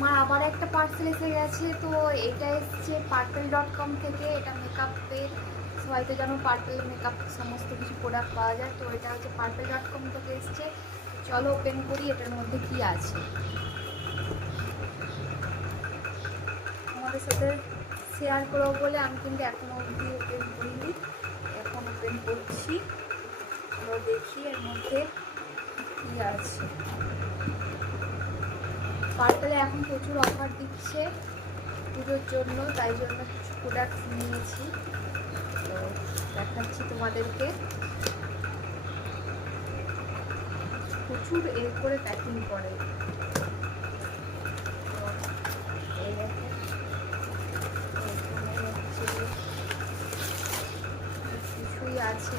আমার আবার একটা পার্সেল এসে গেছে। তো এটা এসছে purple.com থেকে। এটা মেকআপের, সবাই তো জানো পার্পেল মেকআপ সমস্ত কিছু প্রোডাক্ট পাওয়া যায়। তো এটা হচ্ছে purple.com থেকে এসছে। চলো ওপেন করি এটার মধ্যে কি আছে। আমাদের সাথে শেয়ার করবো বলে আমি কিন্তু এখনো অবধি ওপেন করিনি, এখন ওপেন করছি। চলো দেখি এর মধ্যে কি আছে। পার্পেলে এখন প্রচুর অফার দিচ্ছে পুজোর জন্য, তাই জন্য কিছু প্রোডাক্ট নিয়েছি, তো দেখাচ্ছি তোমাদেরকে। প্রচুর এর করে প্যাকিং করে। তো এই দেখো, এখানে হচ্ছে কিছুই আছে।